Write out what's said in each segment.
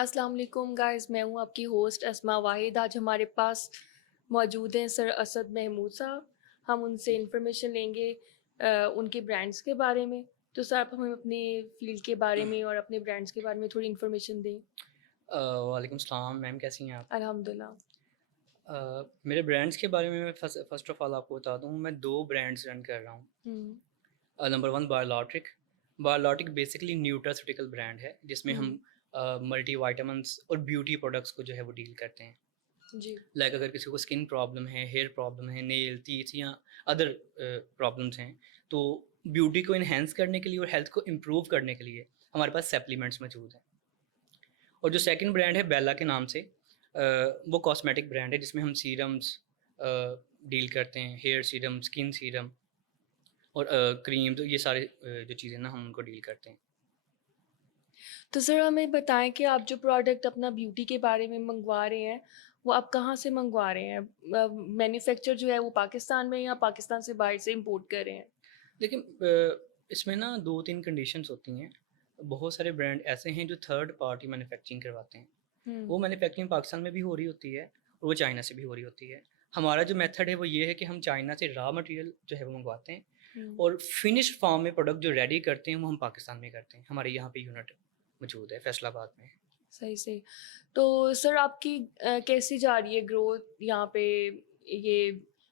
अस्सलाम वालेकुम गाइस, मैं हूँ आपकी होस्ट अस्मा वाहिद। आज हमारे पास मौजूद हैं सर असद महमूद साहब। हम उनसे इंफॉर्मेशन लेंगे उनके ब्रांड्स के बारे में। तो सर आप हमें अपने फील्ड के बारे में और अपने ब्रांड्स के बारे में थोड़ी इंफॉर्मेशन दें। वालेकुम सलाम मैम, कैसी हैं आप? अल्हम्दुलिल्लाह। मेरे ब्रांड्स के बारे में मैं फर्स्ट ऑफ ऑल आपको बता दूं, मैं दो ब्रांड्स रन कर रहा हूँ। Hmm. Number one Biolotic. Biolotic basically nutraceutical brand है जिसमें हम हम्म। मल्टी वाइटामस और ब्यूटी प्रोडक्ट्स को जो है वो डील करते हैं। जी। लाइक अगर किसी को स्किन प्रॉब्लम है, हेयर प्रॉब्लम है, नेल टीथ या अदर प्रॉब्लम्स हैं, तो ब्यूटी को इन्हेंस करने के लिए और हेल्थ को इम्प्रूव करने के लिए हमारे पास सप्लीमेंट्स मौजूद हैं। और जो सेकंड ब्रांड है बेला के नाम से, वो कॉस्मेटिक ब्रांड है जिसमें हम सीरम्स डील करते हैं, हेयर सीरम, स्किन सीरम और क्रीम, तो ये सारे जो चीज़ें ना हम उनको डील करते हैं। तो सर हमें बताएं कि आप जो प्रोडक्ट अपना ब्यूटी के बारे में मंगवा रहे हैं वो आप कहाँ से मंगवा रहे हैं? मैन्युफैक्चर जो है वो पाकिस्तान में या पाकिस्तान से बाहर से इंपोर्ट कर रहे हैं? लेकिन इसमें ना दो तीन कंडीशंस होती हैं। बहुत सारे ब्रांड ऐसे हैं जो थर्ड पार्टी मैन्युफैक्चरिंग करवाते हैं। हम्म। वो मैन्युफैक्चरिंग पाकिस्तान में भी हो रही होती है और वो चाइना से भी हो रही होती है। हमारा जो मेथड है वो ये है कि हम चाइना से रॉ मटेरियल जो है वो मंगवाते हैं हम्म। और फिनिश फॉर्म में प्रोडक्ट जो रेडी करते हैं वो हम पाकिस्तान में करते हैं। हमारे यहाँ पे यूनिट मौजूद है फैसलाबाद में। सही सही। तो सर आपकी कैसी जा रही है ग्रोथ यहाँ पे, ये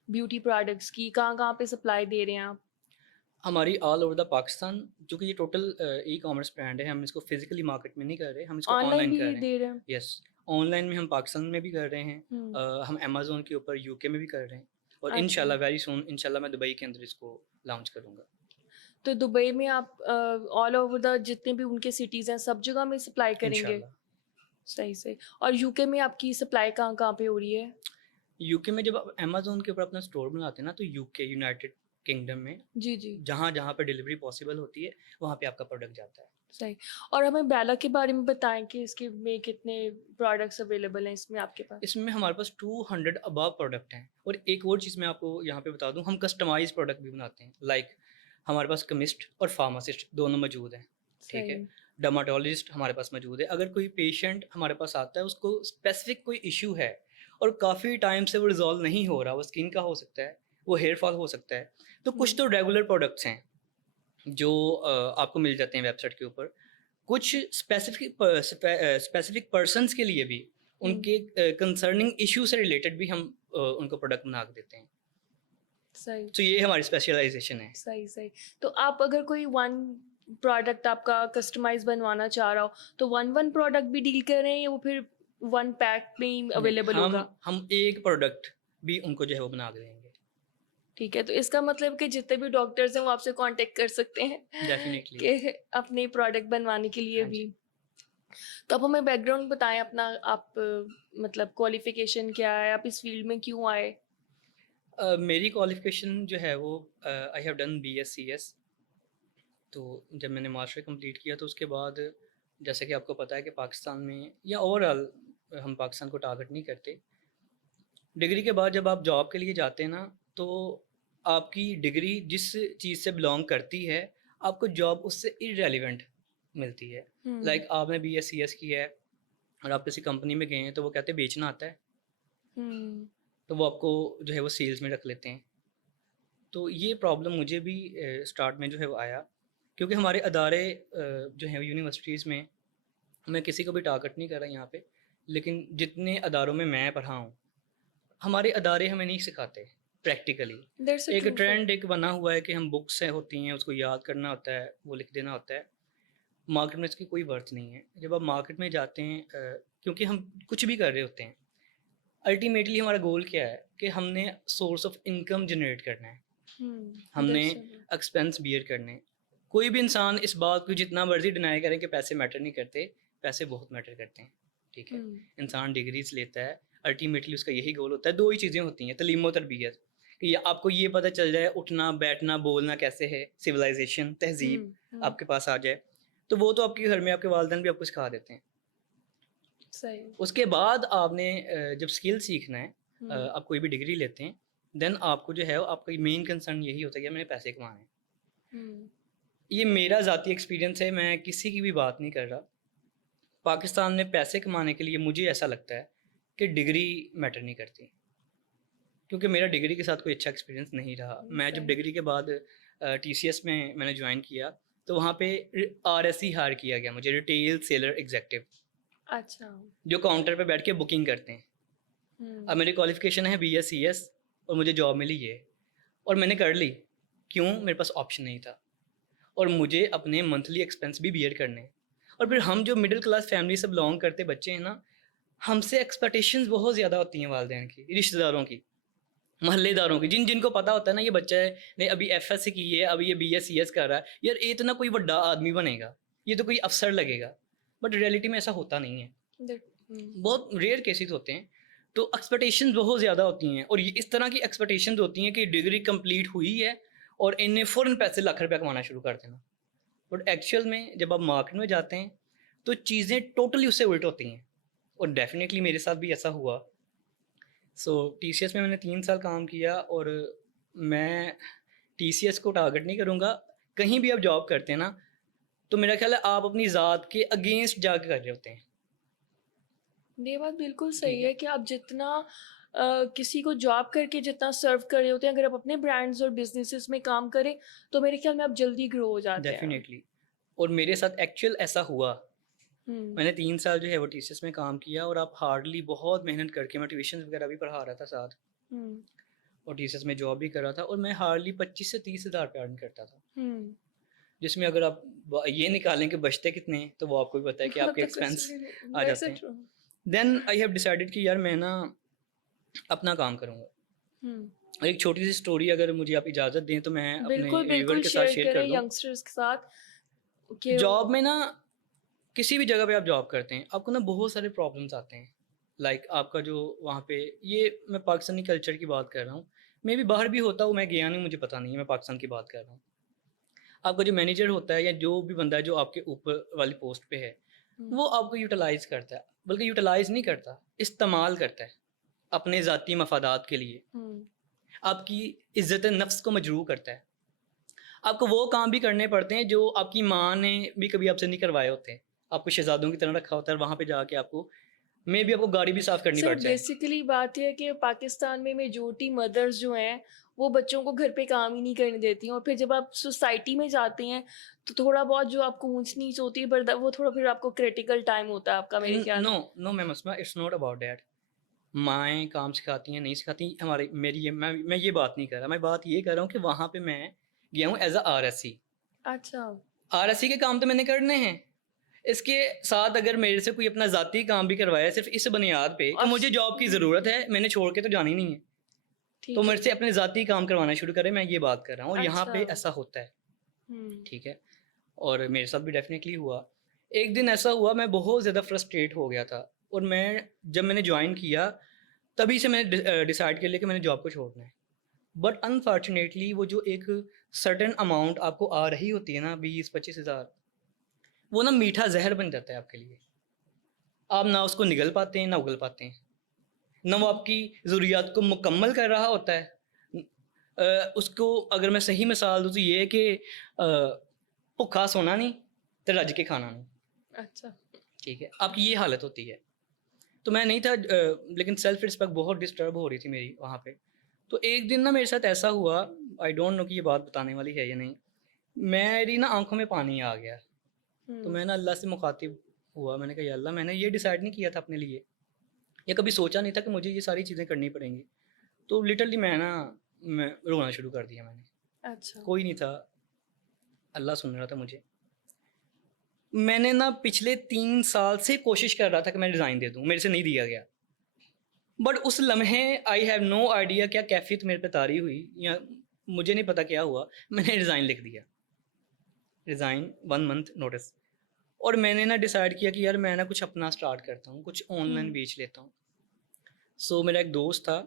ब्यूटी प्रोडक्ट्स की कहाँ कहाँ पे सप्लाई दे रहे हैं आप? हमारी ऑल ओवर द पाकिस्तान, जो कि ये टोटल ई कॉमर्स ब्रांड है, हम इसको फिजिकली मार्केट में नहीं कर रहे, हम इसको ऑनलाइन ऑनलाइन कर भी रहे हैं। दे रहे हैं? यस, ऑनलाइन में हम पाकिस्तान में भी कर रहे हैं। हम्म। हम अमेजोन के ऊपर यूके में भी कर रहे हैं और अच्छा। इंशाल्लाह वेरी सून इंशाल्लाह मैं दुबई के अंदर इसको लॉन्च करूँगा। तो दुबई में आप ऑल ओवर द जितने भी उनके सिटीज़ हैं सब जगह में सप्लाई करेंगे? इंशाल्लाह। सही सही। और यूके में आपकी सप्लाई कहाँ कहाँ पे हो रही है? यूके में जब आप अमेजोन के ऊपर अपना स्टोर बनाते हैं ना, तो यूके यूनाइटेड किंगडम में जी जी। जहाँ जहाँ पे डिलीवरी पॉसिबल होती है वहाँ पे आपका प्रोडक्ट जाता है। सही। और हमें बेला के बारे में बताएं कि इसके में कितने प्रोडक्ट्स अवेलेबल हैं इसमें आपके पास? इसमें हमारे पास 200 अबव प्रोडक्ट हैं और एक और चीज़ मैं आपको यहाँ पे बता दूँ, हम कस्टमाइज प्रोडक्ट भी बनाते हैं। लाइक हमारे पास केमिस्ट और फार्मासिस्ट दोनों मौजूद हैं। ठीक है। सही। डर्माटोलॉजिस्ट हमारे पास मौजूद है। अगर कोई पेशेंट हमारे पास आता है, उसको स्पेसिफिक कोई इशू है और काफ़ी टाइम से वो रिजॉल्व नहीं हो रहा, वो स्किन का हो सकता है, वो हेयर फॉल हो सकता है, तो कुछ हम्म। तो रेगुलर प्रोडक्ट्स हैं जो आपको मिल जाते हैं वेबसाइट के ऊपर। कुछ स्पेसिफिक पर्सन्स के लिए भी हम्म। उनके कंसर्निंग इशू से रिलेटेड भी हम उनको प्रोडक्ट बना के देते हैं। सही तो ये हमारी स्पेशलाइजेशन है। सही सही। तो आप अगर कोई वन प्रोडक्ट आपका कस्टमाइज बनवाना चाह रहा हो तो वन वन प्रोडक्ट भी डील कर रहे हैं या वो फिर वन पैक में ही नहीं, अवेलेबल हम होगा? हम एक प्रोडक्ट भी उनको जो है वो बना के देंगे। ठीक है, तो इसका मतलब कि जितने भी डॉक्टर्स हैं वो आपसे कांटेक्ट कर सकते हैं डेफिनेटली। कि अपने प्रोडक्ट बनवाने के लिए हाँ भी। जी। तो आप हमें बैकग्राउंड बताएं अपना। आप मतलब क्वालिफिकेशन क्या है, आप इस फील्ड में क्यों आए? मेरी क्वालिफिकेशन जो है वो, आई हैव डन BScs। तो जब मैंने मास्टर कंप्लीट किया तो उसके बाद, जैसे कि आपको पता है कि पाकिस्तान में या ओवरऑल हम पाकिस्तान को टारगेट नहीं करते। डिग्री के बाद जब आप जॉब के लिए जाते हैं ना, तो आपकी डिग्री जिस चीज़ से बिलोंग करती है, आपको जॉब उससे इररेलेवेंट मिलती है। हम्म। लाइक आपने BScs किया है और आप किसी कंपनी में गए हैं, तो वो कहते हैं बेचना आता है, हम्म। तो वो आपको जो है वो सेल्स में रख लेते हैं। तो ये प्रॉब्लम मुझे भी स्टार्ट में जो है वो आया, क्योंकि हमारे अदारे जो हैं यूनिवर्सिटीज़ में, मैं किसी को भी टारगेट नहीं कर रहा यहाँ पे, लेकिन जितने अदारों में मैं पढ़ा हूँ, हमारे अदारे हमें नहीं सिखाते प्रैक्टिकली। दैट्स अ एक ट्रू फैक्ट। ट्रेंड एक बना हुआ है कि हम बुक्स है होती हैं उसको याद करना होता है, वो लिख देना होता है। मार्केट में इसकी कोई वर्थ नहीं है। जब आप मार्केट में जाते हैं, क्योंकि हम कुछ भी कर रहे होते हैं, अल्टीमेटली हमारा गोल क्या है कि हमने सोर्स ऑफ इनकम जनरेट करना है, हमने that's a true. Expense bear करने हैं। कोई भी इंसान इस बात को जितना मर्जी डिनाई करें कि पैसे मैटर नहीं करते, पैसे बहुत मैटर करते हैं। ठीक है। हम्म। इंसान डिग्रीज लेता है, अल्टीमेटली उसका यही गोल होता है। दो ही चीज़ें होती हैं, तलीम और तरबियत, कि आपको ये पता चल जाए उठना बैठना बोलना कैसे है, सिविलाइजेशन तहजीब हम्म। आपके पास आ जाए, तो वो तो आपके घर में आपके वालिदैन भी आपको सिखा देते हैं। सही। उसके बाद आपने जब स्किल सीखना है, हम्म। आप कोई भी डिग्री लेते हैं, देन आपको जो है आपका मेन कंसर्न यही होता है कि मैंने पैसे कमाने हैं। हम्म। ये मेरा ज़ाती एक्सपीरियंस है, मैं किसी की भी बात नहीं कर रहा। पाकिस्तान में पैसे कमाने के लिए मुझे ऐसा लगता है कि डिग्री मैटर नहीं करती, क्योंकि मेरा डिग्री के साथ कोई अच्छा एक्सपीरियंस नहीं रहा। मैं जब सही। डिग्री के बाद टीसीएस में मैंने ज्वाइन किया, तो वहाँ पे आरएसई हायर किया गया मुझे, रिटेल सेलर एग्जेक्टिव, अच्छा। जो काउंटर पे बैठ के बुकिंग करते हैं। अब मेरी क्वालिफिकेशन है BScs और मुझे जॉब मिली है और मैंने कर ली। क्यों? मेरे पास ऑप्शन नहीं था और मुझे अपने मंथली एक्सपेंस भी बियर करने हैं। और फिर हम जो मिडिल क्लास फैमिली से बिलोंग करते बच्चे हैं ना, हमसे एक्सपेक्टेशंस बहुत ज़्यादा होती हैं वालिदैन की, रिश्तेदारों की, मोहल्लेदारों की, जिनको पता होता है ना ये बच्चा है, नहीं अभी एफएससी की है, अभी ये BScs कर रहा है, यार ये तो ना कोई बड़ा आदमी बनेगा, ये तो कोई अफसर लगेगा। बट रियलिटी में ऐसा होता नहीं है, बहुत रेयर केसेस होते हैं। तो एक्सपेक्टेशंस बहुत ज़्यादा होती हैं और ये इस तरह की एक्सपेक्टेशंस होती हैं कि डिग्री कंप्लीट हुई है और इन्हें फ़ौरन पैसे लाख रुपया कमाना शुरू कर देना। बट एक्चुअल में जब आप मार्केट में जाते हैं तो चीज़ें टोटली उससे उल्ट होती हैं और डेफिनेटली मेरे साथ भी ऐसा हुआ। सो TCS में मैंने 3 साल काम किया और मैं TCS को टारगेट नहीं करूँगा। कहीं भी आप जॉब करते हैं ना, तो मेरा ख्याल है आप अपनी ज़ात के अगेंस्ट जाके कर रहे होते हैं। ये बात बिल्कुल ठीक सही है? है कि आप जितना किसी को जॉब करके जितना सर्व कर रहे होते हैं, अगर आप अपने ब्रांड्स और बिजनेसेस में काम करें तो मेरे ख्याल में आप जल्दी ग्रो हो जाते हैं। डेफिनेटली। और मेरे साथ एक्चुअल ऐसा हुआ। हम्म। मैंने 3 साल जो है वो TCS में काम किया और आप हार्डली बहुत मेहनत करके, मैं ट्यूशन्स वगैरह भी पढ़ा रहा था साथ हम्म। और TCS में जॉब भी कर रहा था और मैं हार्डली 25 से 30 हज़ार रुपये अर्न करता था। हम्म। जिसमें अगर आप ये निकालें कि बचते कितने हैं, तो वो आपको भी पता है कि आपके तो कुछ एक्सपेंस भी नहीं, आ वैसे जाते हैं। True. Then I have decided कि यार मैं ना अपना काम करूँगा। हम्म। और एक छोटी सी स्टोरी अगर मुझे आप इजाज़त दें तो मैं अपने बिल्कुल व्यूअर बिल्कुल के साथ शेयर शेयर करें कर दूँ। यंगस्टर्स के साथ कि जॉब में ना, किसी भी जगह पे आप जॉब करते हैं, आपको ना बहुत सारे प्रॉब्लम्स आते हैं। लाइक आपका जो वहाँ पे, ये मैं पाकिस्तानी कल्चर की बात कर रहा हूँ। मैं भी बाहर भी होता हूँ, मैं गया नहीं, मुझे पता नहीं है, मैं पाकिस्तान की बात कर रहा हूँ। आपका जो मैनेजर होता है या जो भी बंदा है जो आपके ऊपर वाली पोस्ट पे है, हम्म। वो आपको यूटिलाइज़ करता है, बल्कि यूटिलाइज़ नहीं करता, इस्तेमाल करता है अपने ज़ाती मफादात के लिए। हम्म। आपकी इज़्ज़त नफ्स को मजरूह करता है। आपको वो काम भी करने पड़ते हैं जो आपकी माँ ने भी कभी आपसे नहीं करवाए होते हैं। आपको शहज़ादों की तरह रखा होता है और वहाँ पे जाके आपको मेबी आपको गाड़ी भी साफ़ करनी सर पड़ जाए। बेसिकली बात यह है कि पाकिस्तान में मेजोरिटी मदर्स जो हैं वो बच्चों को घर पे काम ही नहीं करने देती हैं, और फिर जब आप सोसाइटी में जाते हैं तो थोड़ा बहुत जो आपको ऊंच नीच होती है बर्दा वो थोड़ा फिर आपको क्रिटिकल टाइम होता है आपका, मेरे ख्याल नो, में। No ma'am Asma, it's not about that. माएँ काम सिखाती हैं, नहीं सिखाती हमारी मेरी ये मैं ये बात नहीं कर रहा। मैं बात ये कर रहा हूँ कि वहाँ पे मैं गया हूँ एज़ अ आरएससी। अच्छा। आरएससी के काम तो मैंने करने हैं। इसके साथ अगर मेरे से कोई अपना ज़ाती काम भी करवाया सिर्फ़ इस बुनियाद पे कि और मुझे जॉब की ज़रूरत है, मैंने छोड़ के तो जानी नहीं है। तो ठीक है। मेरे से अपने ज़ाती काम करवाना शुरू करें, मैं ये बात कर रहा हूँ और यहाँ अच्छा। पे ऐसा होता है, हम्म। ठीक है? और मेरे साथ भी डेफ़िनेटली हुआ। एक दिन ऐसा हुआ, मैं बहुत ज़्यादा फ्रस्ट्रेट हो गया था और जब मैंने जॉइन किया, तभी से मैंने डिसाइड कर लिया कि मैंने जॉब को छोड़ना है। बट अनफॉर्चुनेटली वो जो एक सर्टेन अमाउंट आपको आ रही होती है ना, 20-25 हज़ार, वो ना मीठा ज़हर बन जाता है आपके लिए। आप ना उसको निगल पाते हैं, ना उगल पाते हैं। ना वो आपकी ज़रूरियात को मुकम्मल कर रहा होता है। उसको अगर मैं सही मिसाल दूँ तो ये है कि भुक्खा सोना नहीं, ते रज के खाना नहीं, अच्छा। ठीक है? आपकी ये हालत होती है। तो मैं नहीं था, लेकिन सेल्फ रिस्पेक्ट बहुत डिस्टर्ब हो रही थी मेरी वहाँ पे। तो एक दिन ना मेरे साथ ऐसा हुआ, आई डोंट नो कि ये बात बताने वाली है या नहीं। मेरी ना आँखों में पानी आ गया। तो हम्म। मैं ना अल्लाह से मुखातिब हुआ, मैंने कहा या अल्लाह, मैंने ये डिसाइड नहीं किया था अपने लिए, या कभी सोचा नहीं था कि मुझे ये सारी चीज़ें करनी पड़ेंगी। तो लिटरली मैं रोना शुरू कर दिया मैंने। अच्छा। कोई नहीं था, अल्लाह सुन रहा था मुझे। मैंने ना पिछले 3 साल से कोशिश कर रहा था कि मैं रिज़ाइन दे दूँ, मेरे से नहीं दिया गया। बट उस लम्हे आई हैव नो आइडिया क्या कैफ़ियत मेरे पे तारी हुई, या मुझे नहीं पता क्या हुआ, मैंने रिज़ाइन लिख दिया। Resign 1 month notice. और मैंने ना डिसाइड किया कि यार मैं ना कुछ अपना स्टार्ट करता हूँ, कुछ ऑनलाइन हम्म। बेच लेता हूँ। सो मेरा एक दोस्त था,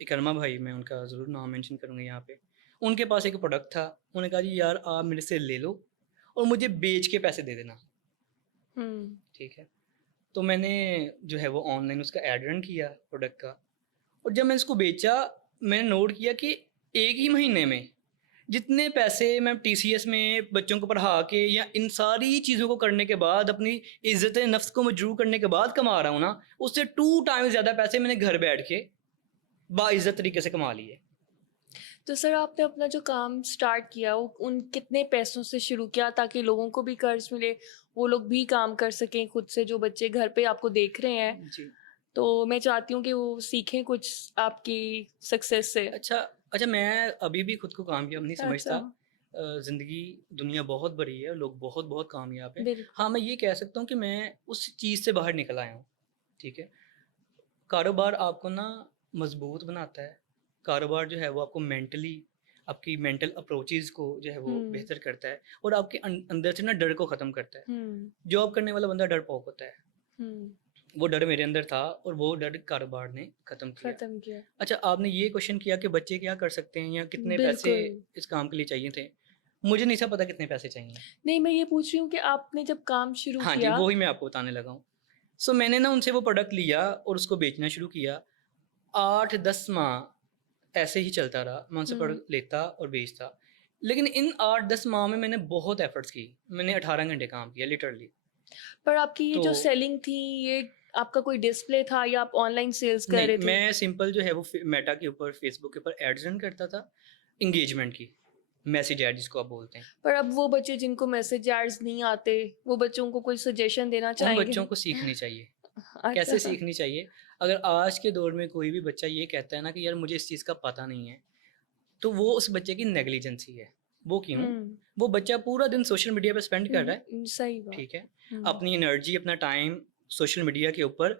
इकरमा भाई, मैं उनका ज़रूर नाम मेंशन करूँगा यहाँ पे। उनके पास एक प्रोडक्ट था, उन्होंने कहा जी यार आप मेरे से ले लो और मुझे बेच के पैसे दे देना, हम्म। ठीक है? तो मैंने जो है वो ऑनलाइन उसका ऐड रन किया प्रोडक्ट का, और जब मैंने इसको बेचा, मैंने नोट किया कि 1 ही महीने में जितने पैसे मैं टीसीएस में बच्चों को पढ़ा के या इन सारी चीज़ों को करने के बाद अपनी इज्जत नफ्स को मजरूह करने के बाद कमा रहा हूँ ना, उससे 2 टाइम्स ज़्यादा पैसे मैंने घर बैठ के बाइज्जत तरीके से कमा लिए। तो सर आपने अपना जो काम स्टार्ट किया वो उन कितने पैसों से शुरू किया ताकि लोगों को भी कर्ज मिले, वो लोग भी काम कर सकें खुद से, जो बच्चे घर पे आपको देख रहे हैं? जी। तो मैं चाहती हूँ कि वो सीखें कुछ आपकी सक्सेस से। अच्छा अच्छा, मैं अभी भी खुद को कामयाब नहीं अच्छा। समझता। ज़िंदगी दुनिया बहुत बड़ी है, लोग बहुत-बहुत कामयाब हैं। बिल्कुल। हाँ, मैं ये कह सकता हूँ कि मैं उस चीज़ से बाहर निकल आया हूँ, ठीक है? कारोबार आपको ना मज़बूत बनाता है। कारोबार जो है वो आपको मेंटली, आपकी मेंटल अप्रोचेज़ को जो है वो हुँ, बेहतर करता है और आपके अंदर से ना डर को ख़त्म करता है। हुँ, जॉब करने वाला बंदा डरपोक होता है। हुँ, वो डर मेरे अंदर था और वो डर कारोबार ने ख़त्म किया। ख़त्म किया। अच्छा, आपने ये क्वेश्चन किया कि बच्चे क्या कर सकते हैं या कितने पैसे बिल्कुल। इस काम के लिए चाहिए थे। मुझे नहीं था पता कितने पैसे चाहिए। नहीं, मैं ये पूछ रही हूँ कि आपने जब काम शुरू हाँ जी, किया। वो ही मैं आपको बताने लगा हूँ। सो मैंने ना उनसे वो प्रोडक्ट लिया और उसको बेचना शुरू किया। 8-10 माह ऐसे ही चलता रहा। मैं उनसे हुँ, प्रोडक्ट लेता और बेचता। लेकिन इन 8-10 माह में मैंने बहुत एफर्ट्स की। मैंने 18 घंटे काम किया लिटरली। पर आपकी ये तो जो सेलिंग थी, ये आपका कोई डिस्प्ले था या आप ऑनलाइन सेल्स कर नहीं, रहे थे? मैं सिंपल जो है वो मेटा के ऊपर, फेसबुक के ऊपर एड्स रन करता था, एंगेजमेंट की, मैसेज ऐड जिसको आप बोलते हैं। पर अब वो बच्चे जिनको मैसेज एड्स नहीं आते, वो बच्चों को कोई सजेशन देना उन चाहेंगे? बच्चों को सीखनी चाहिए। कैसे अच्छा। सीखनी चाहिए? अगर आज के दौर में कोई भी बच्चा ये कहता है ना कि यार मुझे इस चीज़ का पता नहीं है, तो वो उस बच्चे की नेग्लिजेंसी है। वो क्यों? हुँ, वो बच्चा पूरा दिन सोशल मीडिया पे स्पेंड कर रहा है, सही बात। ठीक है? हुँ, अपनी एनर्जी, अपना टाइम सोशल मीडिया के ऊपर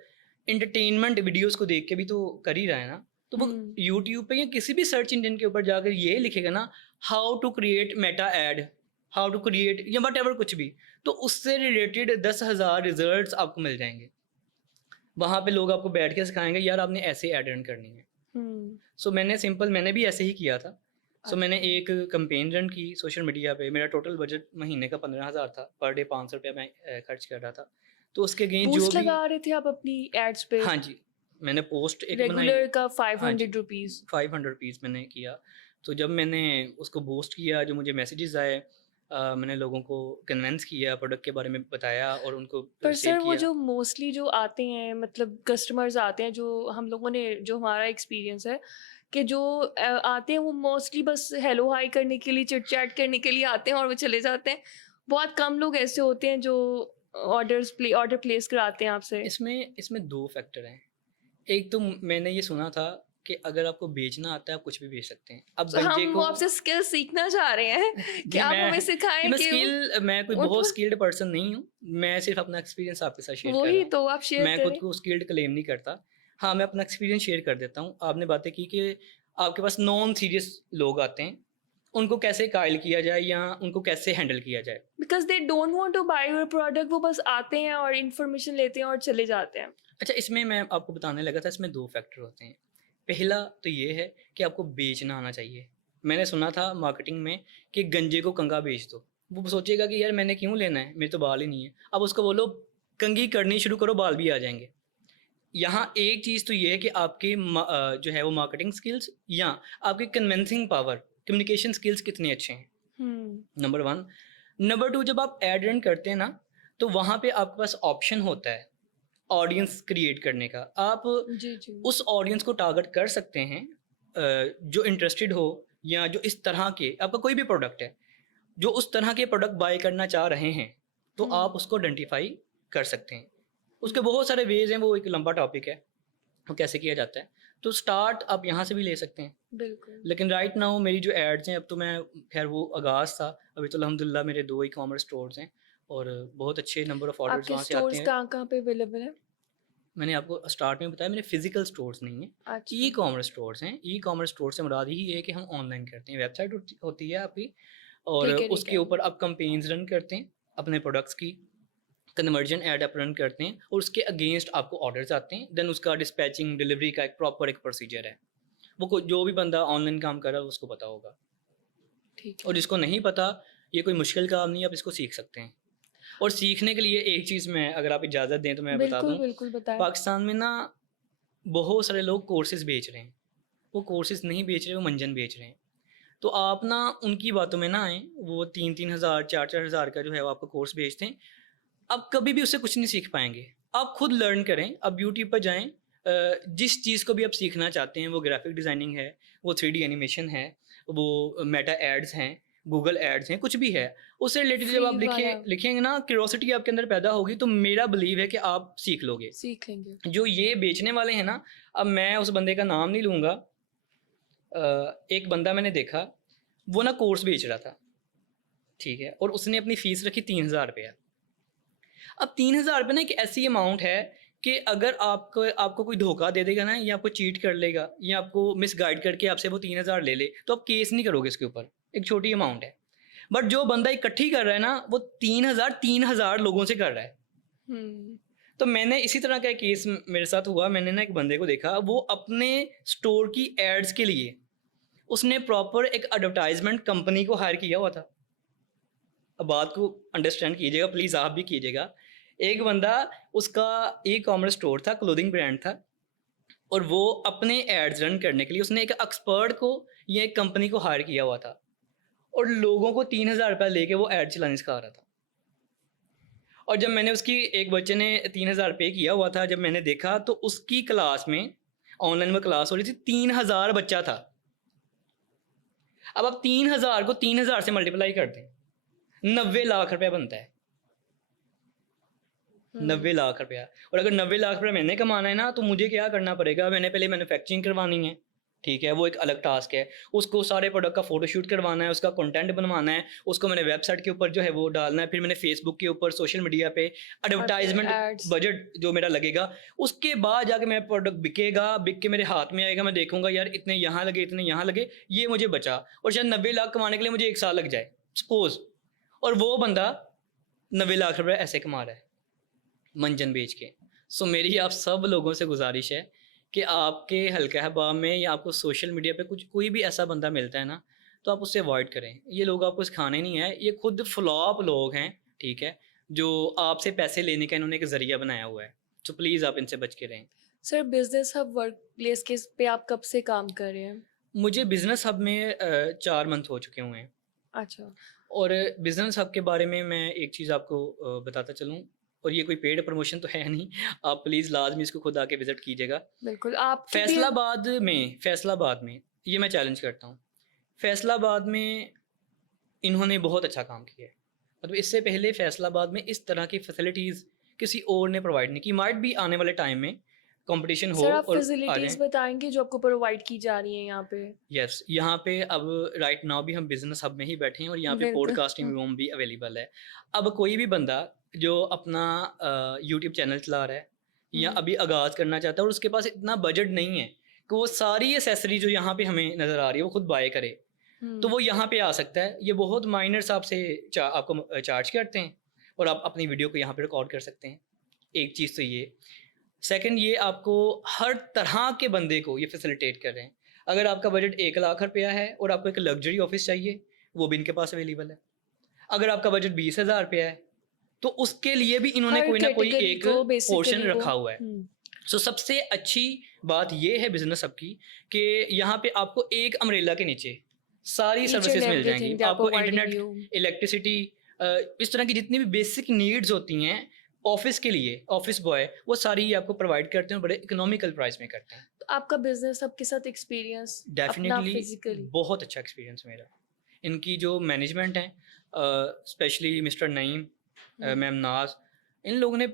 एंटरटेनमेंट वीडियोज़ को देख के भी तो कर ही रहा है ना। तो वो हुँ, यूट्यूब पे या किसी भी सर्च इंजन के ऊपर जाकर ये लिखेगा ना, how to create Meta ad, how to create या व्हाटएवर कुछ भी, तो उससे रिलेटेड 10,000 रिज़ल्ट्स आपको मिल जाएँगे। वहाँ पे लोग आपको बैठ के सिखाएँगे, यार आपने ऐसे ऐड रन करनी है। हुँ, सो मैंने भी ऐसे ही किया था। सो मैंने अच्छा। एक कैंपेन रन की सोशल मीडिया पे। मेरा टोटल बजट महीने का 15,000 था। पर डे ₹500 मैं खर्च कर रहा था। तो उसके अगेंस्ट जो बूस्ट भी लगा रहे थे आप अपनी एड्स पे? हाँ जी, मैंने पोस्ट एक बनाई। रेगुलर का हाँ जी, ₹500। ₹500 मैंने किया। तो जब मैंने उसको बूस्ट किया, जो मुझे मैसेजेस आए, मैंने लोगों को कन्विंस किया, प्रोडक्ट के बारे में बताया और उनको पर सेल सर वो किया। जो मोस्टली जो आते हैं, मतलब कस्टमर्स आते हैं, जो हम लोगों ने, जो हमारा एक्सपीरियंस है कि जो आते हैं वो मोस्टली बस हेलो हाय करने के लिए, चिट चैट करने के लिए आते हैं और वो चले जाते हैं। बहुत कम लोग ऐसे होते हैं जो ऑर्डर प्लेस कराते हैं आपसे। इसमें इसमें 2 फैक्टर हैं। एक तो मैंने ये सुना था कि अगर आपको बेचना आता है, आप कुछ भी बेच सकते हैं। अब तो गंजे हम वो को आपसे स्किल सीखना चाह रहे हैं कि जी, आप हमें जी, सिखाएं कि मैं कोई उन बहुत स्किल्ड पर्सन नहीं हूँ। मैं सिर्फ़ अपना एक्सपीरियंस आपके साथ शेयर कर रहा वही हूँ। तो आप शेयर मैं खुद करें। को स्किल्ड क्लेम नहीं करता। हाँ, मैं अपना एक्सपीरियंस शेयर कर देता हूँ। आपने बातें की कि आपके पास नॉन सीरियस लोग आते हैं, उनको कैसे कायल किया जाए या उनको कैसे हैंडल किया जाए। Because they don't want to buy your product, वो बस आते हैं और इन्फॉर्मेशन लेते हैं और चले जाते हैं। अच्छा, इसमें मैं आपको बताने लगा था, इसमें 2 फैक्टर होते हैं। पहला तो ये है कि आपको बेचना आना चाहिए। मैंने सुना था मार्केटिंग में कि गंजे को कंघा बेच दो। वो सोचेगा कि यार मैंने क्यों लेना है? मेरे तो बाल ही नहीं है। अब उसको बोलो कंघी करनी शुरू करो, बाल भी आ जाएँगे। यहाँ एक चीज़ तो ये है कि आपकी जो है वो मार्केटिंग स्किल्स या आपकी कन्विंसिंग पावर, कम्युनिकेशन स्किल्स कितने अच्छे हैं, हम्म। नंबर 1। नंबर 2, जब आप एड रन करते हैं ना, तो वहाँ पे आपके पास ऑप्शन होता है ऑडियंस क्रिएट करने का। आप जी जी। उस ऑडियंस को टारगेट कर सकते हैं जो इंटरेस्टेड हो या जो इस तरह के आपका कोई भी प्रोडक्ट है, जो उस तरह के प्रोडक्ट बाय करना चाह रहे हैं, तो हम्म। आप उसको आइडेंटिफ़ाई कर सकते हैं। उसके हम्म। बहुत सारे वेज़ हैं, वो एक लंबा टॉपिक है, वो कैसे किया जाता है। तो स्टार्ट आप यहाँ से भी ले सकते हैं। बिल्कुल। लेकिन राइट नाउ मेरी जो एड्स हैं, अब तो मैं खैर वो आगाज़ था, अभी तो अल्हम्दुलिल्लाह मेरे 2 ई-कॉमर्स स्टोर्स हैं और बहुत अच्छे नंबर ऑफ़ ऑर्डर्स आपके वहाँ से आते स्टोर्स हैं। कहाँ कहाँ पे अवेलेबल है? मैंने आपको स्टार्ट में बताया, मेरे फिजिकल स्टोर्स नहीं हैं, अच्छा। ई-कॉमर्स स्टोर्स हैं। ई-कॉमर्स स्टोर से मुराद ही ये है कि हम ऑनलाइन करते हैं। वेबसाइट होती है आपकी और ठीक उसके है। ऊपर आप कैंपेन्स रन करते हैं अपने प्रोडक्ट्स की, कन्वर्जन ऐड आप रन करते हैं और उसके अगेंस्ट आपको ऑर्डर्स आते हैं। देन उसका डिस्पैचिंग, डिलीवरी का एक प्रॉपर एक प्रोसीजर है। वो जो भी बंदा ऑनलाइन काम कर रहा है उसको पता होगा ठीक और है। जिसको नहीं पता, ये कोई मुश्किल काम नहीं है, आप इसको सीख सकते हैं। और सीखने के लिए एक चीज़ मैं, अगर आप इजाज़त दें तो मैं बता बिल्कुल दूँ, बिल्कुल बताएं। पाकिस्तान में ना बहुत सारे लोग कोर्सेज़ बेच रहे हैं। वो कोर्सेज़ नहीं बेच रहे, वो मंजन बेच रहे हैं। तो आप ना उनकी बातों में ना आएँ, वो 3-3 हज़ार 4-4 हज़ार का जो है वो आपको कोर्स भेजते हैं। आप कभी भी उससे कुछ नहीं सीख पाएँगे। आप खुद लर्न करें, आप यूट्यूब पर जाएँ, जिस चीज़ को भी आप सीखना चाहते हैं, वो ग्राफ़िक डिज़ाइनिंग है, वो 3D एनिमेशन है, वो मेटा एड्स हैं, गूगल एड्स हैं, कुछ भी है। उससे रिलेटेड जब फ्री आप वाला लिखेंगे ना, क्यूरोसिटी आपके अंदर पैदा होगी, तो मेरा बिलीव है कि आप सीख लोगे। सीख लेंगे। जो ये बेचने वाले हैं ना, अब मैं उस बंदे का नाम नहीं लूँगा। एक बंदा मैंने देखा, वो ना कोर्स बेच रहा था, ठीक है? और उसने अपनी फ़ीस रखी ₹3000। अब ₹3000 ना एक ऐसी अमाउंट है कि अगर आपको आपको कोई धोखा दे देगा ना, या आपको चीट कर लेगा, या आपको मिसगाइड करके आपसे वो 3000 ले ले, तो आप केस नहीं करोगे इसके ऊपर। एक छोटी अमाउंट है। बट जो बंदा इकट्ठी कर रहा है ना, वो 3000 लोगों से कर रहा है। हुँ, तो मैंने इसी तरह का एक केस मेरे साथ हुआ। मैंने ना एक बंदे को देखा, वो अपने स्टोर की एड्स के लिए उसने प्रॉपर एक एडवर्टाइज़मेंट कंपनी को हायर किया हुआ था। अब बात को अंडरस्टैंड कीजिएगा, प्लीज़ आप भी कीजिएगा। एक बंदा, उसका ई-कॉमर्स स्टोर था, क्लोथिंग ब्रांड था, और वो अपने एड्स रन करने के लिए उसने एक एक्सपर्ट को या एक कंपनी को हायर किया हुआ था, और लोगों को ₹3000 लेके वो एड चलानी सिखा रहा था। और जब मैंने उसकी, एक बच्चे ने 3000 पे किया हुआ था, जब मैंने देखा तो उसकी क्लास में, ऑनलाइन में क्लास हो रही थी, 3000 बच्चा था। अब आप 3000 को 3000 से मल्टीप्लाई कर दें, 90 लाख रुपया बनता है। हुँ। 90 लाख रुपया। और अगर 90 लाख रुपया मैंने कमाना है ना, तो मुझे क्या करना पड़ेगा, मैंने पहले मैन्युफैक्चरिंग करवानी है, ठीक है? वो एक अलग टास्क है। उसको सारे प्रोडक्ट का फ़ोटोशूट करवाना है, उसका कंटेंट बनवाना है, उसको मैंने वेबसाइट के ऊपर जो है वो डालना है, फिर मैंने फेसबुक के ऊपर, सोशल मीडिया पे और फिर एडवर्टाइज़मेंट एड्स बजट जो मेरा लगेगा, उसके बाद जाके मेरा प्रोडक्ट बिकेगा, बिक के मेरे हाथ में आएगा, मैं देखूँगा यार इतने यहाँ लगे, इतने यहाँ लगे, ये मुझे बचा, और शायद 90 लाख कमाने के लिए मुझे 1 साल लग जाए, सपोज़। और वो बंदा 90 लाख रुपया ऐसे कमा रहा है, मंजन बेच के। सो मेरी आप सब लोगों से गुज़ारिश है कि आपके हल्का अहबाब में या आपको सोशल मीडिया पे कुछ कोई भी ऐसा बंदा मिलता है ना, तो आप उससे अवॉइड करें। ये लोग आपको सिखाने नहीं है, ये खुद फ्लॉप लोग हैं, ठीक है? जो आपसे पैसे लेने का इन्होंने एक ज़रिया बनाया हुआ है। तो प्लीज़ आप इनसे बच के रहें। सर बिज़नेस हब वर्कप्लेस के इस पे आप कब से काम कर रहे हैं? मुझे बिज़नेस हब में 4 मंथ हो चुके हुए हैं। अच्छा, और बिज़नेस हब के बारे में मैं एक चीज़ आपको बताता चलूँ, और ये कोई पेड प्रमोशन तो है नहीं। आप प्लीज़ लाज़मी इसको खुद आके विज़िट कीजिएगा। बिल्कुल आपकी भी फैसलाबाद में ये मैं चैलेंज करता हूँ। फैसलाबाद में इन्होंने बहुत अच्छा काम किया है। मतलब इससे पहले फैसलाबाद में इस तरह की फैसिलिटीज़ किसी और ने प्रोवाइड नहीं की। माइट बी आने वाले टाइम में कॉम्पिटिशन हो सर आप और आ फैसिलिटीज़ जाएँ। बताएँगे जो आपको प्रोवाइड की जा रही हैं यहाँ पे? यस, यहाँ पे अब राइट नाउ भी हम बिज़नेस हब में ही बैठे हैं, और यहाँ पे बिल्कुल। पॉडकास्टिंग रूम भी अवेलेबल है। अब कोई भी बंदा जो अपना यूट्यूब चैनल चला रहा है, या हुँ, अभी आगाज़ करना चाहता है, और उसके पास इतना बजट नहीं है कि वो सारी एक्सेसरी जो यहाँ पे हमें नज़र आ रही है वो खुद बाय करे, तो हुँ। वो यहाँ पे आ सकता है। ये बहुत माइनर सा आपसे आपको चार्ज करते हैं, और आप अपनी वीडियो को यहाँ पे रिकॉर्ड कर सकते हैं। एक चीज़ तो ये। सेकंड, ये आपको हर तरह के बंदे को ये फैसिलिटेट कर रहे हैं। अगर आपका बजट 1 लाख रुपया है और आपको एक लग्ज़री ऑफ़िस चाहिए, वो भी इनके पास अवेलेबल है। अगर आपका बजट 20,000 रुपया है, तो उसके लिए भी इन्होंने हर कोई ना कोई कैटेगरी एक को पोर्शन बेसिकली वो रखा हुआ है। हुँ, सो सबसे अच्छी बात ये है बिज़नेस हब की, कि यहाँ पे आपको एक अम्ब्रेला के नीचे सारी ईच एंड सर्विसेज़ मिल जाएँगी। एवरीथिंग दे आर आपको प्रोवाइडिंग इंटरनेट, यू। इलेक्ट्रिसिटी, इस तरह की जितनी भी बेसिक नीड्स होती हैं ऑफ़िस के लिए, ऑफ़िस बॉय, वो सारी ये आपको प्रोवाइड करते हैं, और बड़े इकोनॉमिकल प्राइस में करते हैं। तो आपका बिज़नेस हब के साथ एक्सपीरियंस अपना डेफ़िनिटली फिज़िकली बहुत अच्छा एक्सपीरियंस मेरा। इनकी जो मैनेजमेंट है, स्पेशली मिस्टर नईम, हुँ, मैम नाज़, इन लोगों ने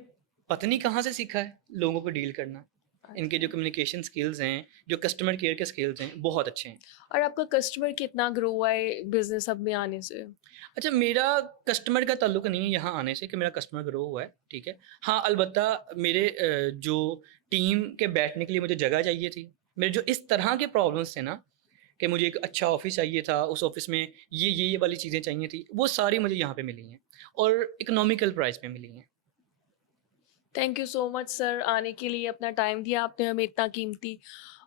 पता नहीं कहाँ से सीखा है लोगों को डील करना। इनके जो अच्छा। कम्युनिकेशन स्किल्स हैं, जो कस्टमर केयर के स्किल्स हैं, बहुत अच्छे हैं। और आपका कस्टमर कितना ग्रो हुआ है बिज़नेस हब में आने से? अच्छा, मेरा कस्टमर का ताल्लुक नहीं है यहाँ आने से कि मेरा कस्टमर ग्रो हुआ है, ठीक है। हाँ, अलबत्ता मेरे जो टीम के बैठने के लिए मुझे जगह चाहिए थी। मेरे जो इस तरह के प्रॉब्लम्स थे ना, कि मुझे एक अच्छा ऑफ़िस चाहिए था, उस ऑफ़िस में ये वाली चीज़ें चाहिए थी, वो सारी मुझे यहाँ पे मिली हैं, और इकोनॉमिकल प्राइस में मिली हैं। Thank you so much sir आने के लिए अपना टाइम दिया आपने हमें इतना कीमती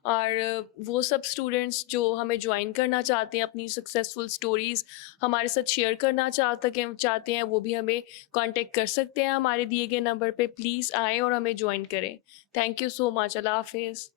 और वो सब स्टूडेंट्स जो हमें ज्वाइन करना चाहते हैं अपनी सक्सेसफुल स्टोरीज़ हमारे साथ शेयर करना चाहते हैं वो भी हमें कांटेक्ट कर सकते हैं हमारे दिए गए नंबर पे प्लीज़ आएँ और हमें ज्वाइन करें। Thank you so much. अल्लाह हाफ़िज़।